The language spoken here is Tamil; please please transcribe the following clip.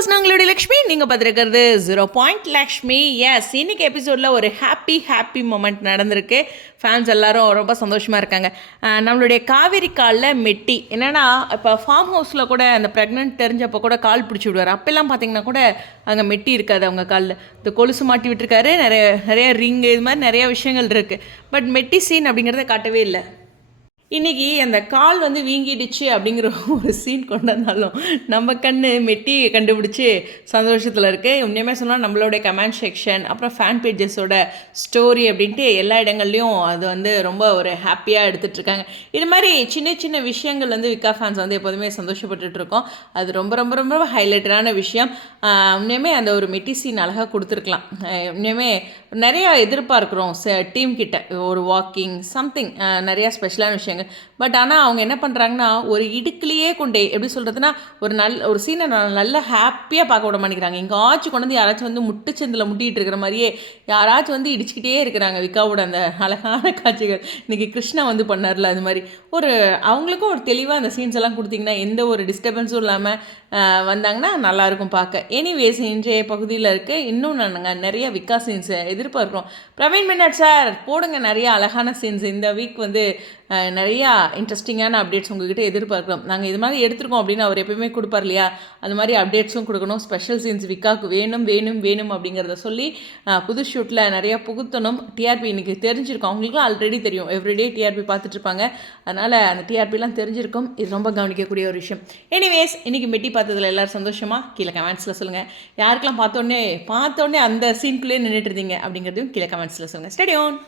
வியூவர்ஸ் நாங்களுடைய லக்ஷ்மி நீங்கள் பார்த்துருக்கிறது ஜீரோ பாயிண்ட் லக்ஷ்மி. எஸ் இன்னைக்கு எபிசோடில் ஒரு ஹாப்பி ஹாப்பி மூமெண்ட் நடந்திருக்கு. ஃபேன்ஸ் எல்லாரும் ரொம்ப சந்தோஷமாக இருக்காங்க. நம்மளுடைய காவேரி காலில் மெட்டி. என்னென்னா இப்போ ஃபார்ம் ஹவுஸில் கூட அந்த ப்ரெக்னென்ட் தெரிஞ்சப்போ கூட கால் பிடிச்சி விடுவார். அப்போல்லாம் பார்த்தீங்கன்னா கூட அங்கே மெட்டி இருக்காது அவங்க காலில். இந்த கொலுசு மாட்டி விட்டுருக்காரு. நிறைய நிறைய ரிங் இது மாதிரி நிறைய விஷயங்கள் இருக்குது பட் மெட்டி சீன் அப்படிங்கிறத காட்டவே இல்லை. இன்னைக்கு அந்த கால் வந்து வீங்கிடுச்சு அப்படிங்கிற ஒரு சீன் கொண்டு வந்தாலும் நம்ம கண்ணு மெட்டி கண்டுபிடிச்சி சந்தோஷத்தில் இருக்குது உண்மையுமே சொன்னால் நம்மளுடைய கமெண்ட் செக்ஷன் அப்புறம் ஃபேன் பேஜஸோட ஸ்டோரி அப்படின்ட்டு எல்லா இடங்கள்லையும் அது வந்து ரொம்ப ஒரு ஹாப்பியாக எடுத்துகிட்ருக்காங்க இது மாதிரி சின்ன சின்ன விஷயங்கள் வந்து விக்கா ஃபேன்ஸ் வந்து எப்போதுமே சந்தோஷப்பட்டுட்டு இருக்கோம். அது ரொம்ப ரொம்ப ரொம்ப ஹைலைட்டடான விஷயம். உண்மையுமே அந்த ஒரு மெட்டி சீன் அழகாக கொடுத்துருக்கலாம். உண்மையுமே நிறையா எதிர்பார்க்குறோம் டீம் கிட்ட. ஒரு வாக்கிங் சம்திங் நிறையா ஸ்பெஷலான விஷயங்கள். பட் ஆனால் அவங்க என்ன பண்ணுறாங்கன்னா ஒரு இடுக்குலேயே கொண்டே எப்படி சொல்கிறதுனா ஒரு நல் ஒரு சீனை நல்ல ஹாப்பியாக பார்க்க விட மாட்டேங்கிறாங்க. எங்காச்சும் கொண்டு வந்து யாராச்சும் வந்து முட்டுச்சந்தில் முட்டிகிட்டு இருக்கிற மாதிரியே யாராச்சும் வந்து இடிச்சுக்கிட்டே இருக்கிறாங்க விக்காவோட அந்த அழகான காட்சிகள். இன்றைக்கி கிருஷ்ணா வந்து பண்ணார்ல அது மாதிரி. ஒரு அவங்களுக்கும் ஒரு தெளிவாக அந்த சீன்ஸ் எல்லாம் கொடுத்தீங்கன்னா எந்த ஒரு டிஸ்டர்பன்ஸும் இல்லாமல் வந்தாங்கன்னா நல்லாயிருக்கும் பார்க்க. எனிவேஸ் இன்றைய பகுதியில் இருக்க இன்னும் நாங்கள் நிறைய விக்கா சீன்ஸ் எதிர்பார்க்குறோம். பிரவீன் மின்னட் சார் போடுங்க நிறைய அழகான சீன்ஸ் இந்த வீக் வந்து நிறைய நிறையா இன்ட்ரெஸ்டிங்கான அப்டேட்ஸ் உங்ககிட்ட எதிர்பார்க்குறோம். நாங்கள் இது மாதிரி எடுத்திருக்கோம் அப்படின்னு அவர் எப்பயுமே கொடுப்பார் இல்லையா? அது மாதிரி அப்டேட்ஸும் கொடுக்கணும். ஸ்பெஷல் சீன்ஸ் விக்காக்கு வேணும் வேணும் வேணும் அப்படிங்கிறத சொல்லி புது ஷூட்டில் நிறையா புகுத்தணும். டிஆர்பி இன்னைக்கு தெரிஞ்சிருக்கும். அவங்களுக்குலாம் ஆல்ரெடி தெரியும். எவ்ரிடே டிஆர்பி பார்த்துட்ருப்பாங்க அதனால் அந்த டிஆர்பிலாம் தெரிஞ்சிருக்கும். இது ரொம்ப கவனிக்கக்கூடிய ஒரு விஷயம். எனிவேஸ் இன்றைக்கி மெட்டி பார்த்ததில் எல்லோரும் சந்தோஷமாக கீழே கமெண்ட்ஸில் சொல்லுங்கள் யாருக்கெல்லாம் பார்த்தோன்னே பார்த்தோன்னே அந்த சீன்குள்ளேயே நின்றுட்டு இருந்தீங்க அப்படிங்கிறதையும் கீழே கமெண்ட்ஸில் சொல்லுங்கள் ஸ்டடியோன்